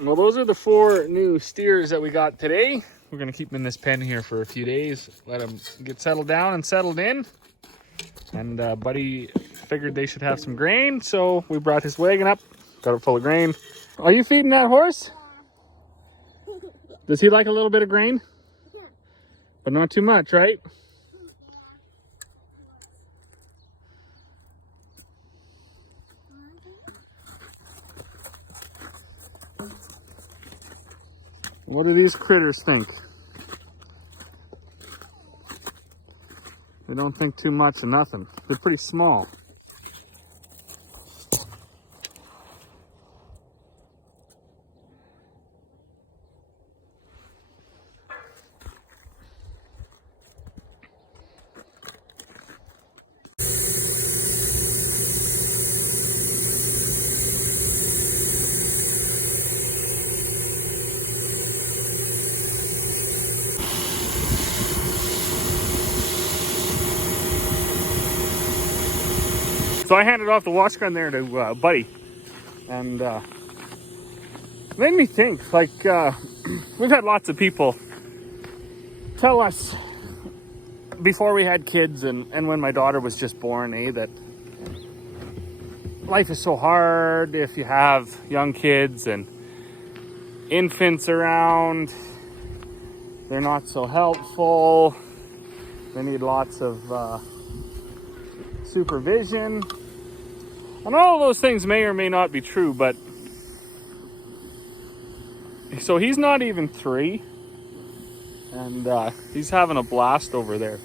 Well, those are the 4 new steers that we got today. We're going to keep them in this pen here for a few days, let them get settled down and settled in. And Buddy figured they should have some grain, so we brought his wagon up, got it full of grain. Are you feeding that horse? Does he like a little bit of grain? But not too much, right? What do these critters think? They don't think too much of nothing. They're pretty small. So I handed off the wash gun there to Buddy, and made me think, like, we've had lots of people tell us before we had kids and when my daughter was just born, that life is so hard if you have young kids and infants around. They're not so helpful. They need lots of supervision. And all those things may or may not be true, but so he's not even 3, and he's having a blast over there.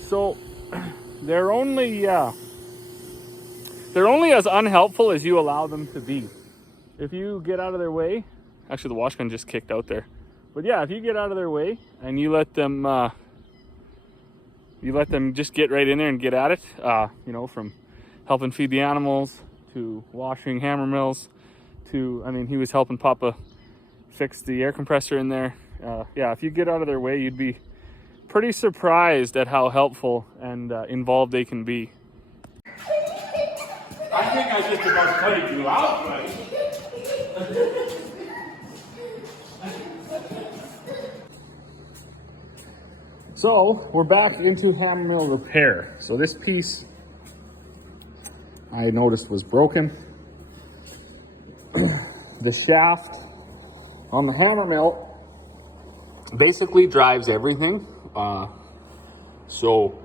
So they're only as unhelpful as you allow them to be. If you get out of their way, actually the wash gun just kicked out there. But yeah, if you get out of their way and you let them just get right in there and get at it, from helping feed the animals to washing hammer mills to, he was helping Papa fix the air compressor in there. Yeah, if you get out of their way, you'd be pretty surprised at how helpful and involved they can be. I think I just about cut you out, buddy. So we're back into hammer mill repair. So this piece I noticed was broken. The shaft on the hammer mill basically drives everything. So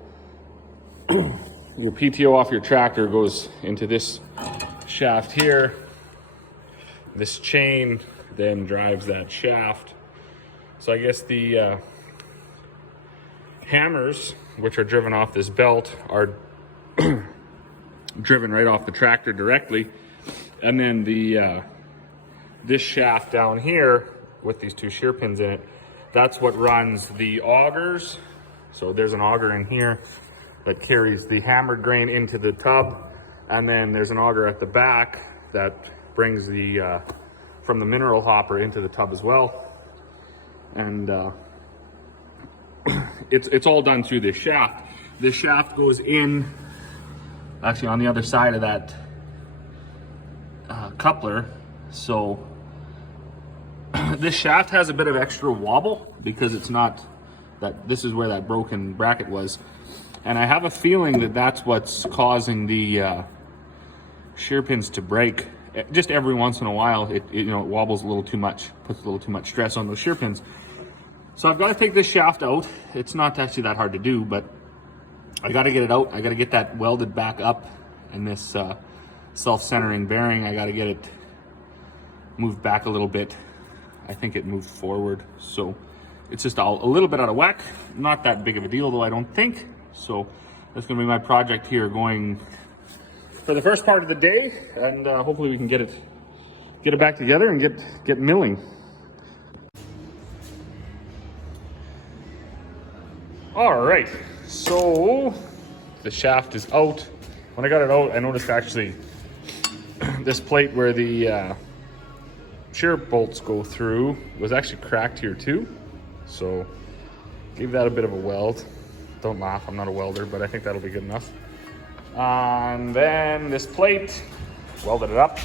your PTO off your tractor goes into this shaft here. This chain then drives that shaft. So I guess the hammers, which are driven off this belt, are driven right off the tractor directly, and then the this shaft down here with these 2 shear pins in it, that's what runs the augers. So there's an auger in here that carries the hammered grain into the tub, and then there's an auger at the back that brings the from the mineral hopper into the tub as well. And it's all done through this shaft. This shaft goes in actually on the other side of that coupler. So this shaft has a bit of extra wobble because it's not that, this is where that broken bracket was. And I have a feeling that that's what's causing the shear pins to break. Just every once in a while, it wobbles a little too much, puts a little too much stress on those shear pins. So I've got to take this shaft out. It's not actually that hard to do, but I got to get it out. I got to get that welded back up, and this self-centering bearing, I got to get it moved back a little bit. I think it moved forward, so it's just a little bit out of whack. Not that big of a deal though, I don't think. So that's going to be my project here going for the first part of the day, and hopefully we can get it back together and get milling. All right, so the shaft is out. When I got it out, I noticed actually this plate where the shear bolts go through was actually cracked here too. So gave that a bit of a weld. Don't laugh, I'm not a welder, but I think that'll be good enough. And then this plate, welded it up.